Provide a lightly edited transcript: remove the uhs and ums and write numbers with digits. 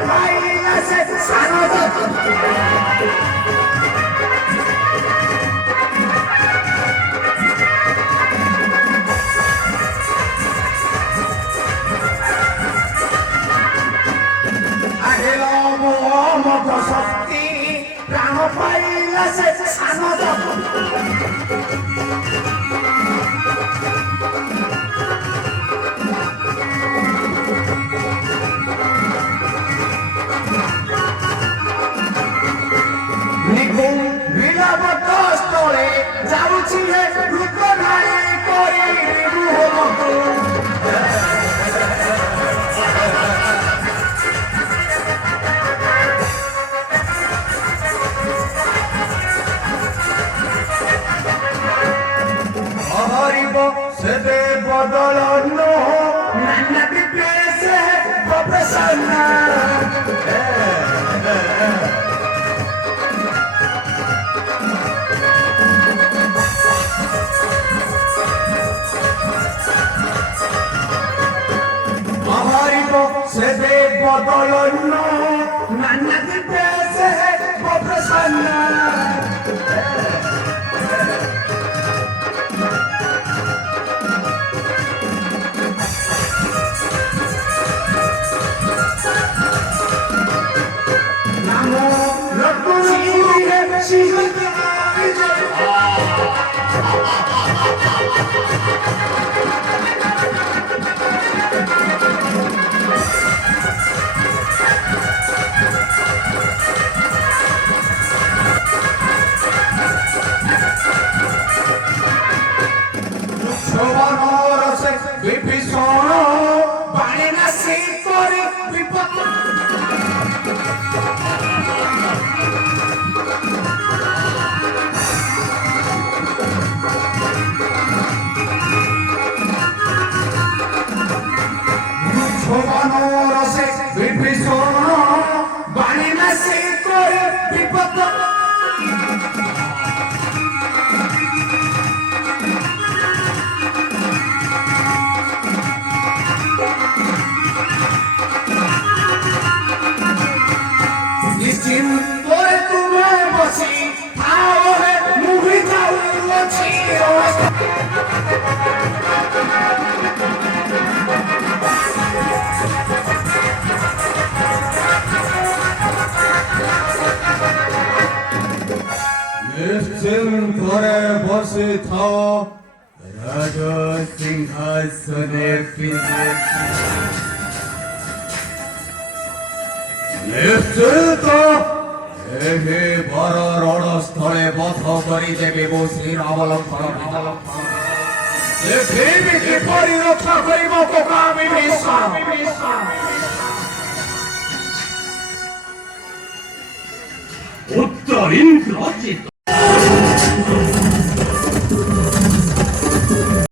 ପାଇଲା ସେ ସାନ শক্তি প্রাণ পাইলা সে সান নিগুম বিলাবত স্থলে যাଉଛି হে রূপ নাই করি বিমুখ সেবে বদলন নানা বিপেসে প্রফেশনা মহারিব সেবে বদলন নানা বিপেসে প্রফেশনা বিভীষণ বাণী নাশি করে বিপদ রসে বিভীষণ বাণী নাশি করে বিপদ নিশ্চিন্তে তুমি বসি থাও হে মুভি যাউছি নিশ্চিন্তে বসে থাও রাজ সিংহাসনের পিছে নিশ্চিত এহে বড় রণস্থলে বধ করিদেবে শ্রীর অবলম্বন পৃথিবীকে পরিরক্ষা করিব কোকামি ভীষণ উত্তর ইন্দ্র